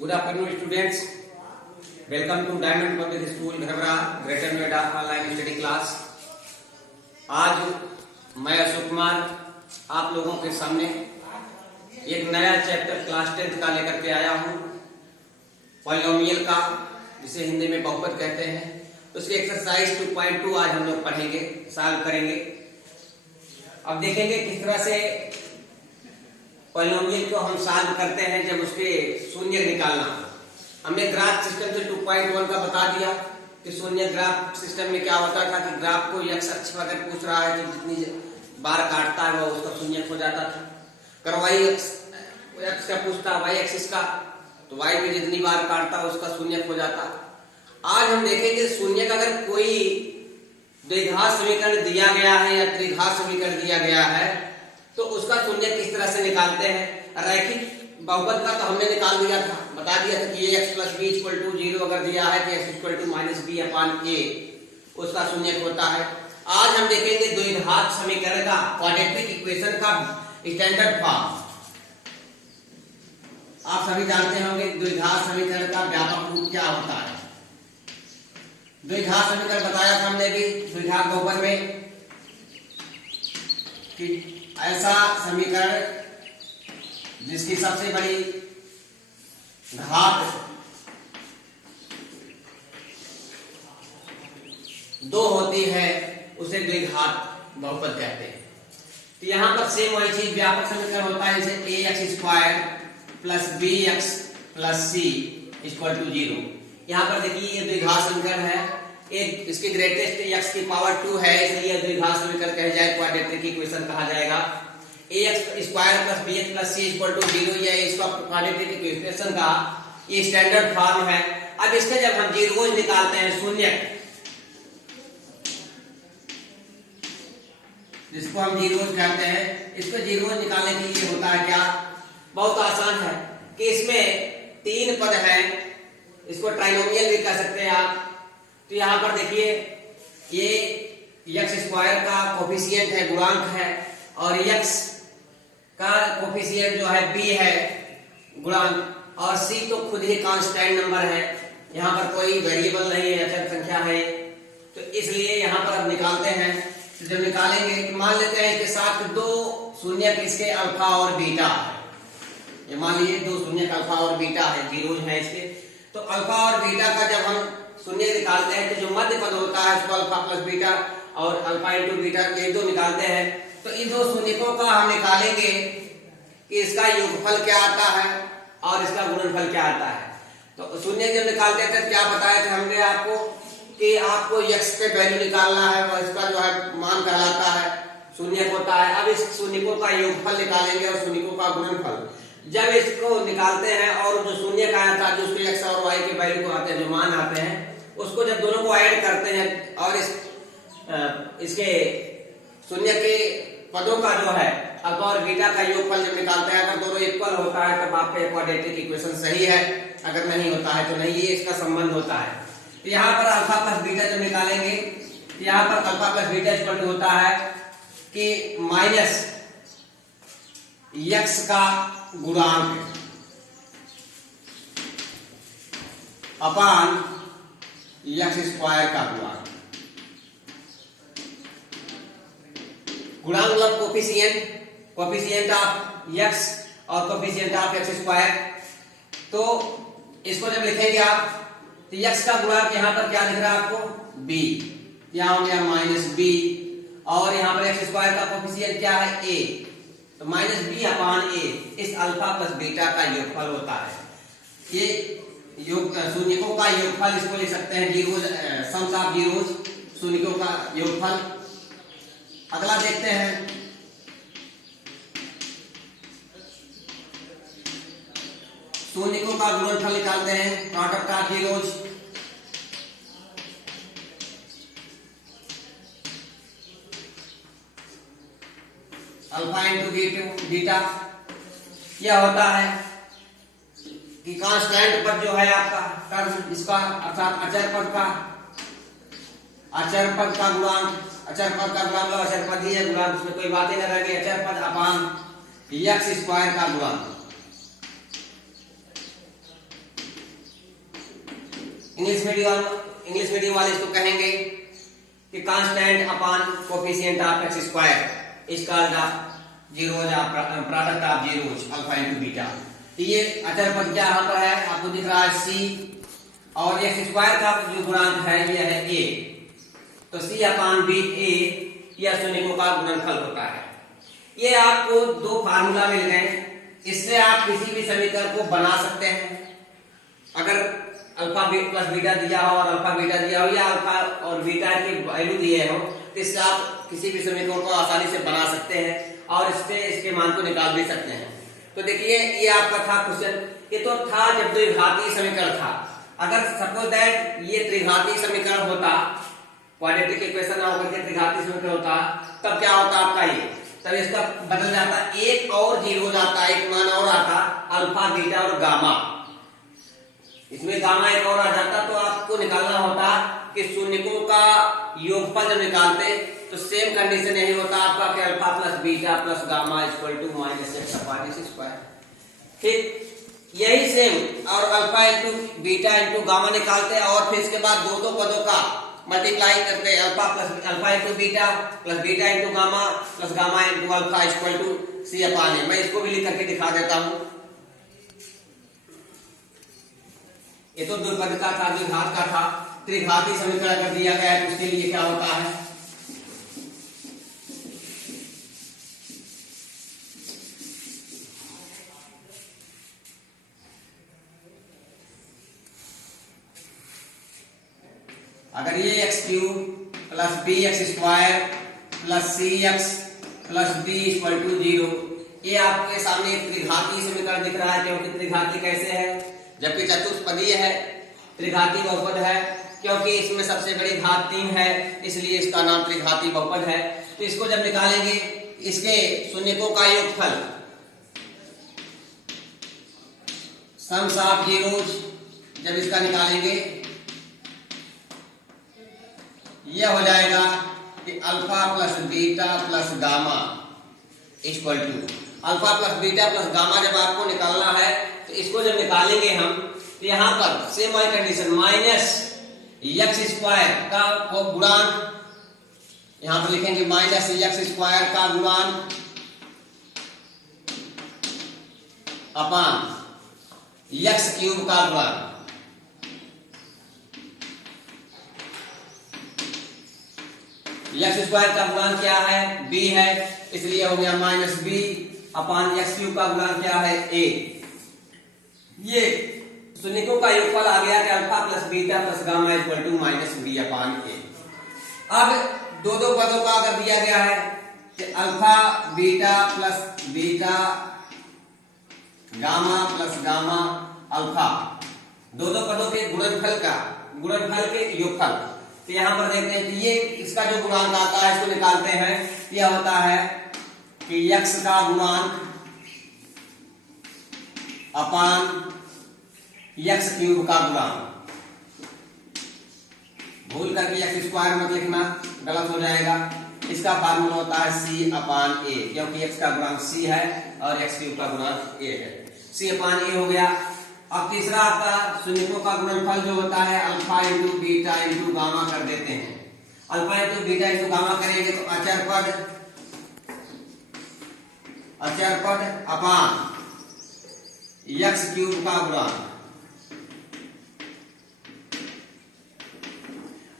Good afternoon, students. Welcome to Diamond Public School, Gharbara, greater Noida online study class. आज मैं अशोक कुमार आप लोगों के सामने एक नया चैप्टर क्लास 10th का लेकर के आया हूँ, पॉलिनोमियल का, जिसे हिंदी में बहुपद कहते हैं। उसकी एक्सरसाइज 2.2 आज हम लोग पढ़ेंगे, सॉल्व करेंगे। अब देखेंगे किस तरह से पॉलिनोमियल को हम सॉल्व करते हैं जब उसके शून्य निकालना। हमने ग्राफ सिस्टम से 2.1 का बता दिया कि शून्य ग्राफ सिस्टम में क्या होता था कि ग्राफ को x अक्ष पर अगर पूछ रहा है तो जितनी बार काटता है वो उसका शून्य हो जाता था। अगर y अक्ष का पूछता y एक्सिस का तो y पे जितनी बार काटता उसका शून्य हो जाता। आज हम देखेंगे शून्य का अगर कोई द्विघात समीकरण दिया गया है या त्रिघात समीकरण दिया गया है तो उसका शून्य किस तरह से निकालते हैं। रैखिक बहुपद का तो हमने निकाल दिया था, बता दिया था कि ax + b = 0 अगर दिया है तो x = -b/a उसका शून्य होता है। आज हम देखेंगे द्विघात समीकरण का, क्वाड्रेटिक इक्वेशन का स्टैंडर्ड फॉर्म। आप सभी जानते होंगे द्विघात समीकरण का व्यापक रूप क्या होता है। द्विघात समीकरण बताया था हमने भी द्विघात बहुपद में कि ऐसा समीकरण जिसकी सबसे बड़ी घात 2 होती है उसे द्विघात बहुपद कहते हैं। तो यहां पर सेम वही चीज व्यापक समीकरण होता है, जैसे ax² + bx + c = 0। यहां पर देखिए ये द्विघात समीकरण है, एक इसके ग्रेटेस्ट x की पावर 2 है, इसलिए द्विघात समीकरण कहा जाए, क्वाड्रेटिक इक्वेशन कहा जाएगा। ax² + bx + c = 0 या इसका क्वाड्रेटिक इक्वेशन का ये स्टैंडर्ड फॉर्म है। अब इसका जब हम जीरोज निकालते हैं, शून्य जिसको हम जीरोज कहते हैं, इसको जीरोज निकालने के लिए होता है क्या, बहुत आसान है कि इसमें 3 पद हैं, इसको ट्राइनोमियल भी कह सकते हैं आप। तो यहां पर देखिए ये x² का कोफिशिएंट है, गुणांक है, और x का कोफिशिएंट जो है b है, गुणांक, और c तो खुद ही कांस्टेंट नंबर है, यहाँ पर कोई वेरिएबल नहीं है, अचर संख्या है। तो इसलिए यहाँ पर अब निकालते हैं। तो जब निकालेंगे तो मान लेते हैं इसके साथ 2 शून्य किसके, अल्फा और बीटा है। ये मान लीजिए 2 शून्य अल्फा और बीटा है, जीरोज है इसके। तो अल्फा और बीटा का जब हम शून्य निकालते हैं तो जो मध्य पद होता है उसको अल्फा + बीटा और अल्फा × बीटा ये 2 निकालते हैं। तो इन 2 शून्यकों का हम निकालेंगे कि इसका योगफल क्या आता है और इसका गुणनफल क्या आता है। तो शून्य जब निकालते थे क्या बताया था हमने आपको कि आपको x पे वैल्यू निकालना है और इसका जो है मान कहलाता है, शून्य होता है। अब इस शून्यकों का योगफल निकालेंगे और शून्यकों का गुणनफल। जब इसको निकालते हैं और जो शून्य का आया था, जो उसके x और y के वैल्यू को आते हैं, जो मान आते हैं, उसको जब दोनों को ऐड करते हैं और इसके शून्य के पदों का जो है अल्फा और बीटा का योगफल जब निकालते हैं, अगर दोनों इक्वल होता है तब आपका क्वाड्रेटिक इक्वेशन सही है, अगर नहीं होता है तो नहीं, ये इसका संबंध होता है। तो यहाँ पर अल्फा + बीटा जब निकालेंगे तो यहाँ पर अल्फा + बीटा इक्वल होता है कि -x का गुणांक अपान x² का गुणांक। गुणांक मतलब कोफिशिएंट ऑफ x और कोफिशिएंट ऑफ x²। तो इसको जब लिखेंगे आप तो x का गुणांक यहाँ पर क्या लिख रहा है आपको, b, यहाँ हो गया -b, और यहाँ पर x² का कोफिशिएंट क्या है, a, तो -b/a इस अल्फा + बीटा का योगफल होता है। ये शून्यकों का योगफल, इसको लिख सकते हैं जीरोज, सम्स ऑफ जीरोज, शून्यकों का योगफल। अगला देखते हैं, शून्यकों का गुणनफल निकालते हैं, product of zeros. Alpha × beta क्या होता है कि कांस्टेंट पद जो है आपका टर्म, इसका अर्थात अचर पद का गुणांक, अचर पद का गुणांक मतलब अचर पद ही है, गुणांक उसमें कोई बात ही न रह गई, अचर पद अपान x² का गुणांक। इंग्लिश मीडियम वाले इसको कहेंगे कि constant upon coefficient of x square is called zeros of product of zeros alpha into beta. तो ये अचर पद क्या यहाँ पर है, आपको दिख रहा है सी, और एक्स स्क्वायर का जो गुणांक है ये है ए, तो सी अपॉन बी ए यह शून्यकों का गुणनफल होता है। ये आपको दो फार्मूला मिल गए, इससे आप किसी भी समीकरण को बना सकते हैं। अगर अल्फा प्लस बीटा दिया हो और अल्फा बीटा दिया हो या अल्फा और बीटा की वैल्यू दिए हो, तो इससे आप किसी भी समीकरण को आसानी से बना सकते हैं और इससे इसके मान को निकाल भी सकते हैं। तो देखिए ये आपका था क्वेश्चन, ये तो था जब द्विघातीय समीकरण था। अगर सपोज दैट ये त्रिघातीय समीकरण होता, क्वाड्रेटिक इक्वेशन ना होकर के त्रिघातीय समीकरण होता, तब क्या होता आपका ये, तब इसका बदल जाता, एक और जीरो जाता, एक मान और आता, अल्फा बीटा और गामा, इसमें गामा एक और आ जाता। तो आपको निकालना होता कि शून्यकों का योगफल जब निकालते तो सेम कंडीशन यही होता आपका कि alpha plus beta plus gamma equal to minus x upon x square. ठीक यही सेम, और alpha into beta into gamma निकालते हैं और फिर इसके बाद दो पदों का मल्टीप्लाई करते हैं, alpha into beta plus beta into gamma plus gamma into alpha equal to C upon A. मैं इसको भी लिख करके दिखा देता हूं। ये तो द्विपद का था, द्विघात का था। त्रिघाती समीकरण अगर दिया गया है तो उसके लिए क्या होता है, अगर ये x cube plus b x square plus c x plus b equal to 0, ये आपके सामने त्रिघाती समीकरण दिख रहा है। क्योंकि त्रिघाती कैसे है, जबकि चतुष्पदीय है, त्रिघाती बहुपद है, क्योंकि इसमें सबसे बड़ी घात 3 है, इसलिए इसका नाम त्रिघाती बहुपद है। तो इसको जब निकालेंगे, इसके शून्यकों का योगफल सम्स ऑफ जीरोज जब इसका निकालेंगे, यह हो जाएगा कि alpha plus beta plus gamma equal to, alpha plus beta plus gamma जब आपको निकालना है तो इसको जब निकालेंगे हम, तो यहां पर सेम वाली कंडीशन माइनस एक्स स्क्वायर का गुणांक, यहां पर लिखेंगे माइनस एक्स स्क्वायर का गुणांक अपॉन एक्स क्यूब का गुणांक। एक्स स्क्वायर का गुणांक क्या है, बी है, इसलिए हो गया minus B upon x cube का गुणांक क्या है, ए। ये शून्यकों का योगफल आ गया कि alpha plus beta plus gamma equal to minus B upon A. अब दो पदों का अगर दिया गया है कि alpha beta plus beta gamma plus gamma alpha, दो पदों के गुणनफल के योगफल, तो यहां पर देखते हैं कि ये इसका जो गुणांक आता है इसको निकालते हैं। यह होता है कि x का गुणांक अपॉन एक्स क्यूब का गुणांक, भूल करके एक्स स्क्वायर मत लिखना, गलत हो जाएगा। इसका फार्मूला होता है c अपॉन ए, क्योंकि x का गुणांक c है और x क्यूब का गुणांक a है। c अपॉन ए हो गया। अब तीसरा आपका शून्यकों का गुणनफल जो होता है alpha into beta into gamma कर देते हैं। Alpha into beta into gamma करेंगे तो अचर पद अपॉन एक्स क्यूब का गुणांक,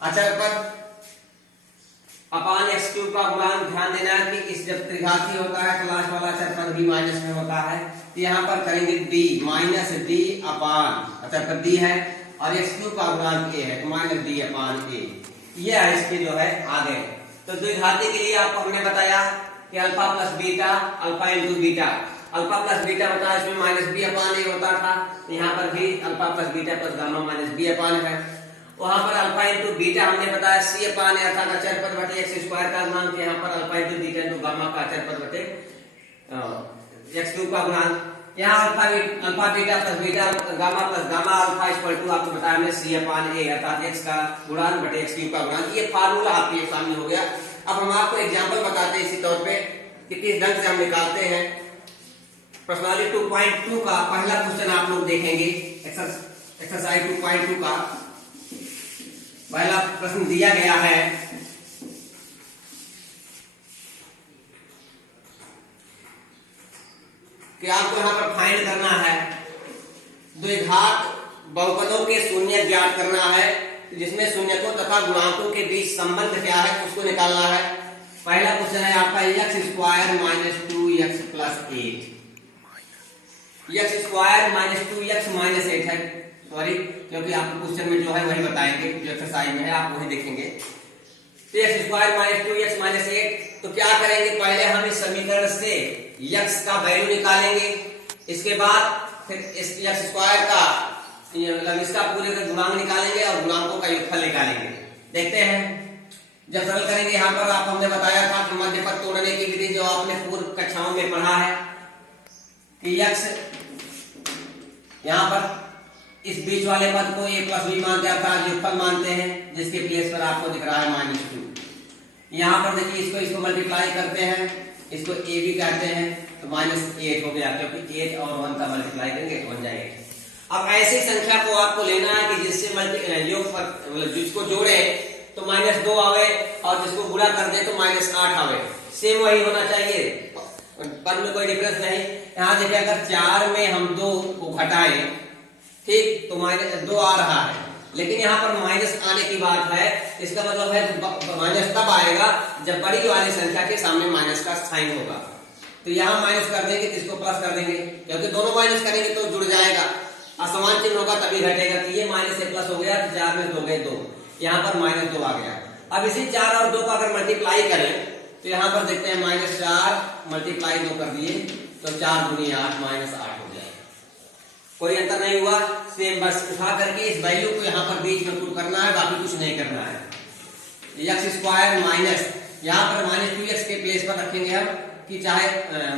अचर पद अपॉन एक्स क्यूब का गुणांक। ध्यान देना है कि इस जब त्रिघाती होता है तो लास्ट वाला अचर पद भी माइनस में होता है, तो यहाँ पर करेंगे डी माइनस डी अपॉन, अचर पद डी है और एक्स क्यूब का गुणांक ए है तो माइनस डी अपॉन ए। ये है इसके जो है आगे। तो द्विघाती के लिए आपको हमने बताया कि alpha plus beta alpha into beta, alpha plus beta होता है, इसमें माइनस बी अपॉन ए होता था, यहाँ पर भी alpha plus beta plus gamma minus B upon है। वहां पर अल्फा इंटू बीटा हमने बताया सी अपॉन ए अर्थात अचर पद बटे एक्स स्क्वायर का गुणांक, यहाँ पर alpha into beta into gamma का अचर पद बटे एक्स क्यूब का गुणांक। यहाँ alpha beta plus beta gamma plus gamma alpha equal to आपको बताया हमने सी अपॉन ए अर्थात एक्स का गुणांक बटे एक्स क्यूब का गुणांक। ये फार्मूला आपके सामने हो गया। अब हम आपको एग्जांपल बताते हैं इसी तौर पे कि किस ढंग से हम निकालते हैं। प्रश्नावली 2.2 का पहला क्वेश्चन आप लोग देखेंगे, एक्सरसाइज 2.2 का। पहला प्रश्न दिया गया है कि आपको यहां पर फाइंड करना है द्विघात बहुपदों के शून्य ज्ञात करना है, जिसमें शून्यकों तथा गुणांकों के बीच संबंध क्या है उसको निकालना है। पहला क्वेश्चन है आपका x square minus 2x plus 8, x square minus 2x minus 8 है, सॉरी क्योंकि आपको क्वेश्चन में जो है वही बताएंगे, जो एक्सरसाइज में है आप वही देखेंगे। तो x square minus 2x minus 8, तो क्या करेंगे, पहले हम इस समीकरण से x का वैल्यू निकालेंगे, इसके बाद फिर इस x स्क्वायर का मतलब इसका पूरे का गुणांक निकालेंगे और गुणांकों का योगफल निकालेंगे। देखते हैं, जब सरल करेंगे यहाँ पर आपको हमने बताया था कि मध्य पद तोड़ने की विधि जो आपने पूर्व कक्षाओं में पढ़ा है कि x यहाँ पर इस बीच वाले पद को a प्लस बी मानते हैं अर्थात योगफल मानते हैं, जिसके प्लेस पर आपको दिख रहा है -2। यहाँ पर देखिए इसको मल्टीप्लाई करते हैं, इसको a भी कहते हैं, तो -8 हो गया, क्योंकि 8 और 1 का मल्टीप्लाई करेंगे तो बन जाएगा। अब ऐसी संख्या को आपको लेना है कि जिससे मतलब जिसको जोड़े तो -2 आवे और जिसको गुणा कर दे तो -8 आवे, सेम वही होना चाहिए, पर में कोई डिफरेंस नहीं। यहाँ देखिए अगर 4 में हम 2 को घटाएं, ठीक, तो -2 आ रहा है, लेकिन यहाँ पर माइनस आने की बात है, इसका मतलब है माइनस तब आएगा जब बड़ी वाली संख्या के सामने माइनस का साइन होगा। तो यहाँ माइनस कर देंगे तो इसको प्लस कर देंगे, क्योंकि दोनों माइनस करेंगे तो जुड़ जाएगा, असमान चिन्ह होगा तभी घटेगा। तो ये माइनस से प्लस हो गया, तो 4 में 2 गए 2, यहाँ पर -2 आ गया। अब इसी 4 और 2 का अगर मल्टीप्लाई करें तो यहाँ पर देखते हैं -4 मल्टीप्लाई 2 कर दिए तो 4 दूनी 8 -8 हो जाएगा। कोई अंतर नहीं हुआ, सेम, बस उठा करके इस वैल्यू को यहाँ पर बीच में पुट करना है, बाकी कुछ नहीं करना है। x स्क्वायर माइनस यहाँ पर -2x के प्लेस पर रखेंगे हम कि चाहे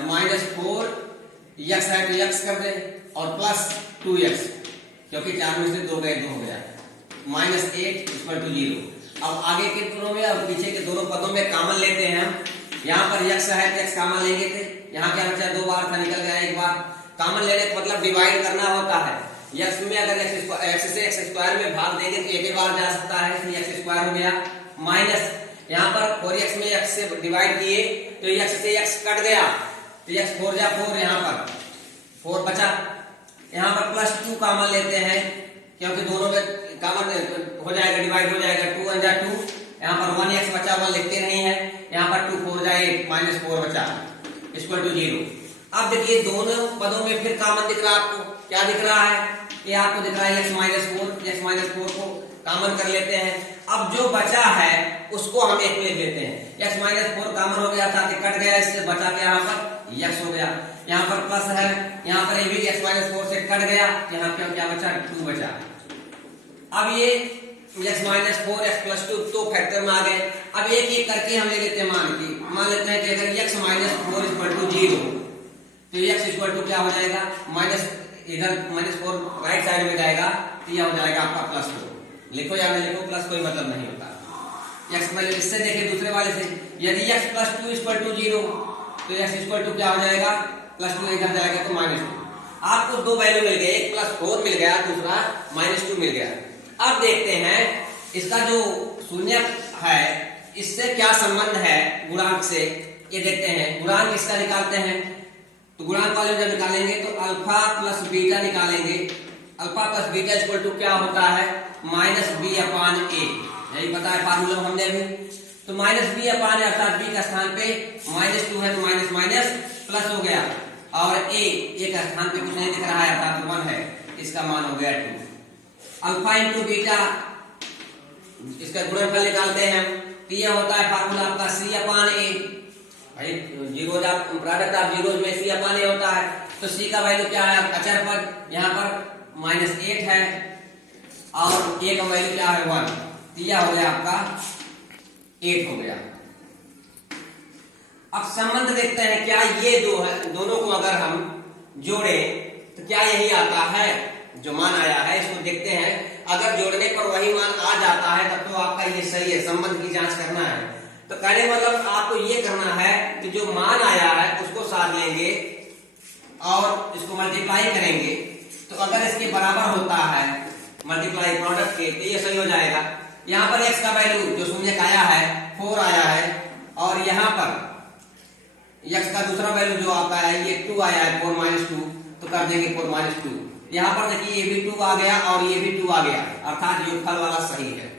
-4x है तो x कर दे और प्लस 2x, क्योंकि 4 में से 2 गए 2 हो गया, -8 = 0। अब आगे के दोनों में और पीछे के दोनों पदों में कॉमन लेते हैं हम। यहाँ पर x है तो x कॉमन लेंगे थे, यहाँ क्या बचा, 2 बार था, निकल गया एक बार। कॉमन लेने का मतलब डिवाइड करना होता है, x में अगर x से x स्क्वायर में भाग देंगे तो एक ही बार जा सकता है, इसलिए x स्क्वायर हो गया, माइनस यहाँ पर 4x में x से डिवाइड किए तो x से x कट गया, तो x 4 जा 4, यहाँ पर 4 बचा। यहाँ पर +2 कॉमन लेते हैं, क्योंकि दोनों में कॉमन हो जाएगा, डिवाइड हो जाएगा, 2 1 जा 2, यहाँ पर 1x बचा, 1 लिखते नहीं है, यहाँ पर 2 4 जाए -4 बचा = 0। अब देखिए दोनों पदों में फिर कॉमन दिख रहा है, आपको क्या दिख रहा है, ये आपको दिख रहा है x -4 को कॉमन कर लेते हैं। अब जो बचा है उसको हम एक में लेते हैं, x -4 कॉमन हो गया था, कट गया, इससे बचा के यहाँ पर x हो गया, यहाँ पर प्लस है, यहाँ पर ये भी x -4 से कट गया, यहाँ क्या बचा, 2 बचा। अब ये x -4 x + 2 तो फैक्टर में आ गए। अब एक एक करके हम ले लेते हैं, मान लेते हैं कि अगर x -4 = 0 तो x = क्या हो जाएगा, इधर -4 राइट साइड में जाएगा, तो यह हो जाएगा आपका +4। लिखो या नहीं लिखो, प्लस कोई मतलब नहीं होता। x पहले इससे देखें दूसरे वाले से, यदि x + 2 = 0 तो x = क्या हो जाएगा, +2 इधर जाएगा तो -2। आपको 2 वैल्यू मिल गए, एक +4 मिल गया, दूसरा -2 मिल गया। अब देखते हैं इसका जो शून्य है इससे क्या संबंध है गुणांक से, ये देखते हैं। गुणांक इसका निकालते हैं, तो गुणांक वाले जब निकालेंगे तो अल्फा + बीटा निकालेंगे। अल्फा + बीटा = क्या होता है, -b/a, यही पता है फार्मूला हमने अभी। तो -b/a अर्थात b का स्थान पे -2 है तो माइनस माइनस प्लस हो गया, और a का स्थान पे कुछ नहीं दिख रहा है अर्थात 1 है, इसका मान हो गया 2। अल्फा × बीटा, इसका गुणनफल निकालते हैं, तो यह होता है फार्मूला आपका c/a। भाई जीरोज आप प्रोडक्ट ऑफ जीरोज में c/a होता है, तो c का वैल्यू क्या है, अचर पद, यहाँ पर -8 है और a का वैल्यू क्या है 1, तो यह हो गया आपका 8 हो गया। अब संबंध देखते हैं, क्या ये दोनों को अगर हम जोड़े तो क्या यही आता है, जो मान आया है इसको देखते हैं। अगर जोड़ने पर वही मान आ जाता है तब तो आपका ये सही है, संबंध की जांच करना है। तो कहने मतलब आपको ये करना है कि जो मान आया है उसको साथ लेंगे और इसको मल्टीप्लाई करेंगे, तो अगर इसके बराबर होता है मल्टीप्लाई प्रोडक्ट के, तो ये सही हो जाएगा। यहाँ पर x का वैल्यू जो शून्य आया है 4 आया है, और यहाँ पर x का दूसरा वैल्यू जो आता है ये 2 आया है 4 - 2, तो कर देंगे 4 - 2। यहाँ पर देखिए ये भी 2 आ गया और ये भी 2 आ गया, अर्थात योगफल वाला सही है।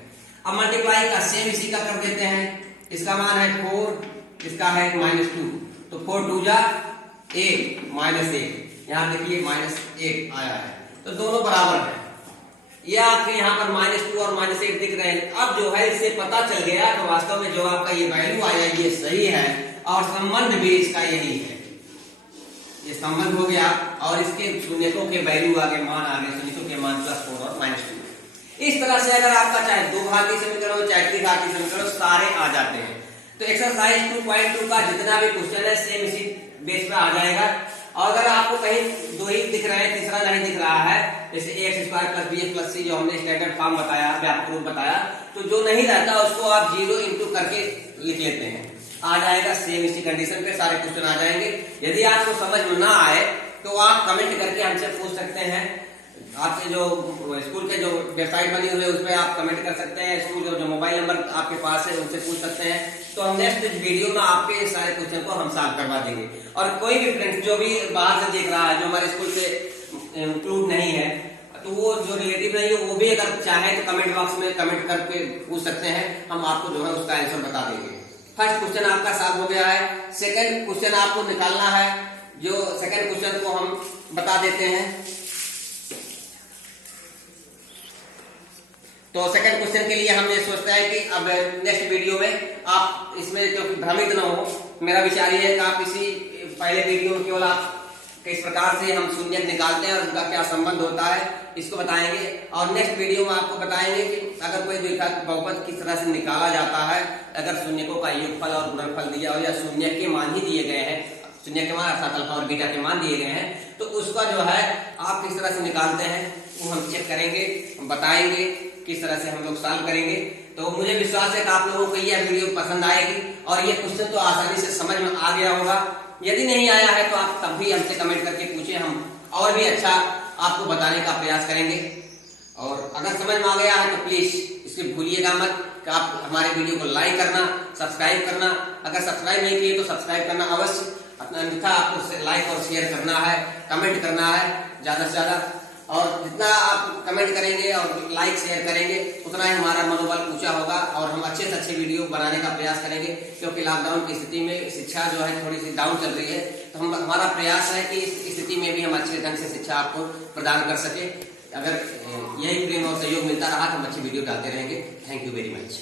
अब मल्टीप्लाई का सेम इसी का कर देते हैं। इसका मान है 4, इसका है -2, तो 4 2 जा 8 -1, यहाँ देखिए -1 आया है, तो दोनों बराबर है। ये आपके यहाँ पर -2 और -1 दिख रहे हैं। अब जो है इससे पता चल गया तो वास्तव में जो आपका ये वैल्यू आया ये सही है, और संबंध भी इसका यही है। ये संबंध हो गया, और इसके शून्यकों के वैल्यू आगे, मान आगे, शून्यकों के मान +4 और -2। इस तरह से अगर आपका चाहे 2 घातीय समीकरण हो चाहे त्रिघातीय समीकरण, सारे आ जाते हैं। तो एक्सरसाइज 2.2 का जितना भी क्वेश्चन है सेम इसी बेस पे आ जाएगा। और अगर आपको कहीं 2 ही दिख रहे हैं, तीसरा नहीं दिख रहा है, जैसे ax² + bx + c जो हमने स्टैंडर्ड फॉर्म बताया, व्यापक रूप बताया, तो जो नहीं रहता उसको आप 0 इंटू करके लिख लेते हैं, आ जाएगा। सेम इसी कंडीशन पे सारे क्वेश्चन आ जाएंगे। यदि आपको समझ में ना आए तो आप कमेंट करके हमसे पूछ सकते हैं। आपके जो स्कूल के जो वेबसाइट बनी हुई है उस पर आप कमेंट कर सकते हैं। स्कूल का जो मोबाइल नंबर आपके पास है उनसे पूछ सकते हैं। तो हम नेक्स्ट वीडियो में आपके सारे क्वेश्चन को हम सॉल्व करवा देंगे। और कोई भी फ्रेंड्स जो भी बाहर से देख रहा है, जो हमारे स्कूल से इंक्लूड नहीं है, तो वो जो रिलेटिव नहीं है वो भी अगर चाहे तो कमेंट बॉक्स में कमेंट करके पूछ सकते हैं, हम आपको जो है उसका आंसर बता देंगे। फर्स्ट क्वेश्चन आपका सॉल्व हो गया है। सेकंड क्वेश्चन आपको निकालना है, जो सेकंड क्वेश्चन को हम बता देते हैं। तो सेकंड क्वेश्चन के लिए हम ये सोचते हैं कि अब नेक्स्ट वीडियो में आप इसमें क्योंकि भ्रमित न हो, मेरा विचार ये है कि आप इसी पहले वीडियो में केवल आप किस प्रकार से हम शून्य निकालते हैं और उनका क्या संबंध होता है इसको बताएंगे। और नेक्स्ट वीडियो में आपको बताएंगे कि अगर कोई द्विघात बहुपद किस तरह से निकाला जाता है, अगर शून्यकों का योगफल और गुणनफल दिया हो या शून्य के मान ही दिए गए हैं, शून्य के मान अर्थात अल्फा और बीटा के मान दिए गए हैं, तो उसका जो है आप किस तरह से निकालते हैं वो हम चेक करेंगे, हम बताएंगे किस तरह से हम लोग सॉल्व करेंगे। तो मुझे विश्वास है कि आप लोगों को यह वीडियो पसंद आएगी और ये क्वेश्चन तो आसानी से समझ में आ गया होगा। यदि नहीं आया है तो आप तब भी हमसे कमेंट करके पूछें, हम और भी अच्छा आपको बताने का प्रयास करेंगे। और अगर समझ में आ गया है तो प्लीज इसे भूलिएगा मत कि आप हमारे वीडियो को लाइक करना, सब्सक्राइब करना। अगर सब्सक्राइब नहीं किए तो सब्सक्राइब करना अवश्य, अन्यथा आपको लाइक और शेयर करना है, कमेंट करना है ज्यादा से ज्यादा। और जितना आप कमेंट करेंगे और लाइक शेयर करेंगे उतना ही हमारा मनोबल ऊंचा होगा और हम अच्छे से अच्छे वीडियो बनाने का प्रयास करेंगे। क्योंकि लॉकडाउन की स्थिति में शिक्षा जो है थोड़ी सी डाउन चल रही है, तो हमारा प्रयास है कि इस स्थिति में भी हम अच्छे ढंग से शिक्षा आपको प्रदान कर सके। अगर यही प्रेम और सहयोग मिलता रहा तो हम अच्छी वीडियो डालते रहेंगे। Thank you very much.